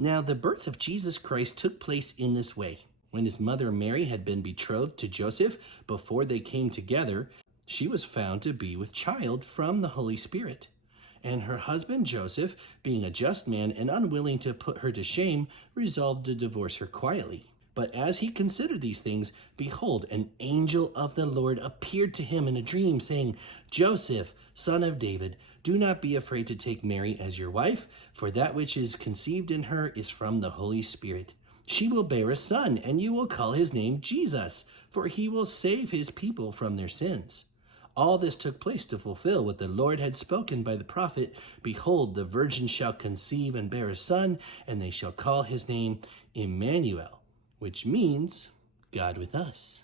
Now, the birth of Jesus Christ took place in this way. When his mother Mary had been betrothed to Joseph before they came together, she was found to be with child from the Holy Spirit. And her husband Joseph, being a just man and unwilling to put her to shame, resolved to divorce her quietly. But as he considered these things, behold, an angel of the Lord appeared to him in a dream, saying, Joseph, son of David, do not be afraid to take Mary as your wife, for that which is conceived in her is from the Holy Spirit. She will bear a son, and you will call his name Jesus, for he will save his people from their sins. All this took place to fulfill what the Lord had spoken by the prophet. Behold, the virgin shall conceive and bear a son, and they shall call his name Emmanuel, which means God with us.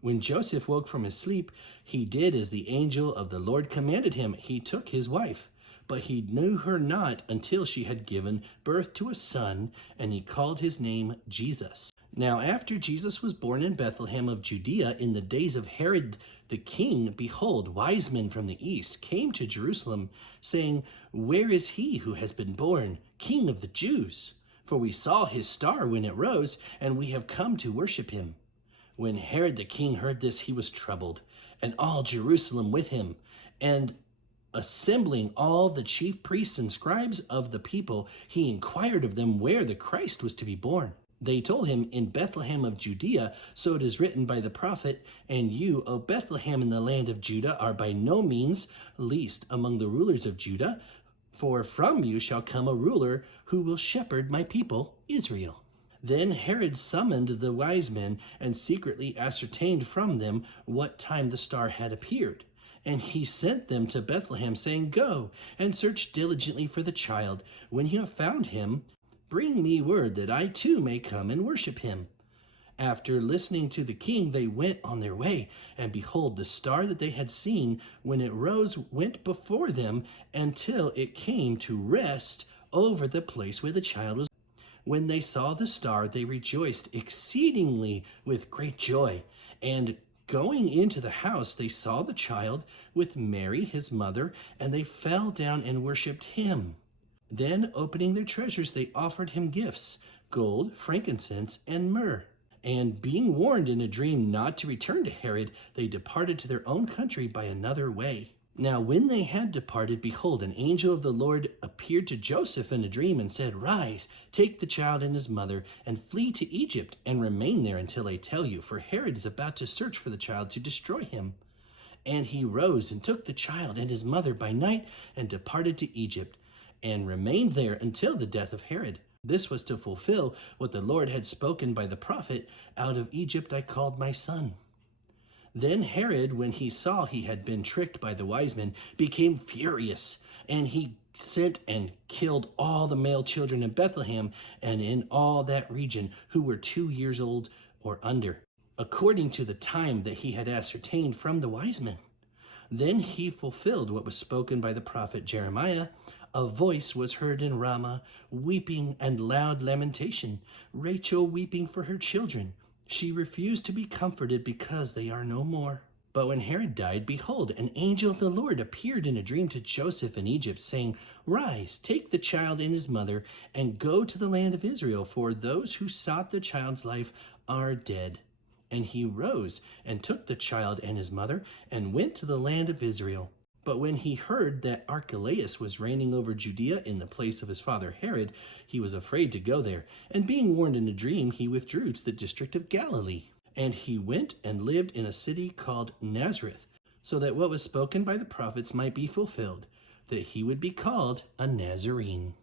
When Joseph woke from his sleep, he did as the angel of the Lord commanded him. He took his wife, but he knew her not until she had given birth to a son, and he called his name Jesus. Now after Jesus was born in Bethlehem of Judea in the days of Herod the king, behold, wise men from the east came to Jerusalem, saying, Where is he who has been born, King of the Jews? For we saw his star when it rose, and we have come to worship him. When Herod the king heard this, he was troubled, and all Jerusalem with him. And assembling all the chief priests and scribes of the people, he inquired of them where the Christ was to be born. They told him, In Bethlehem of Judea, so it is written by the prophet, And you, O Bethlehem in the land of Judah, are by no means least among the rulers of Judah, for from you shall come a ruler who will shepherd my people, Israel. Then Herod summoned the wise men and secretly ascertained from them what time the star had appeared. And he sent them to Bethlehem, saying, Go and search diligently for the child. When you have found him, bring me word that I too may come and worship him. After listening to the king, they went on their way, and behold, the star that they had seen when it rose went before them until it came to rest over the place where the child was. When they saw the star, they rejoiced exceedingly with great joy. And going into the house, they saw the child with Mary, his mother, and they fell down and worshipped him. Then, opening their treasures, they offered him gifts, gold, frankincense, and myrrh. And being warned in a dream not to return to Herod, they departed to their own country by another way. Now when they had departed, behold, an angel of the Lord appeared to Joseph in a dream and said, Rise, take the child and his mother, and flee to Egypt, and remain there until I tell you, for Herod is about to search for the child to destroy him. And he rose and took the child and his mother by night, and departed to Egypt, and remained there until the death of Herod. This was to fulfill what the Lord had spoken by the prophet, Out of Egypt I called my son. Then Herod, when he saw he had been tricked by the wise men, became furious, and he sent and killed all the male children in Bethlehem and in all that region who were 2 years old or under, according to the time that he had ascertained from the wise men. Then he fulfilled what was spoken by the prophet Jeremiah. A voice was heard in Ramah, weeping and loud lamentation, Rachel weeping for her children. She refused to be comforted because they are no more. But when Herod died, behold, an angel of the Lord appeared in a dream to Joseph in Egypt, saying, Rise, take the child and his mother, and go to the land of Israel, for those who sought the child's life are dead. And he rose and took the child and his mother, and went to the land of Israel. But when he heard that Archelaus was reigning over Judea in the place of his father Herod, he was afraid to go there. And being warned in a dream, he withdrew to the district of Galilee. And he went and lived in a city called Nazareth, so that what was spoken by the prophets might be fulfilled, that he would be called a Nazarene.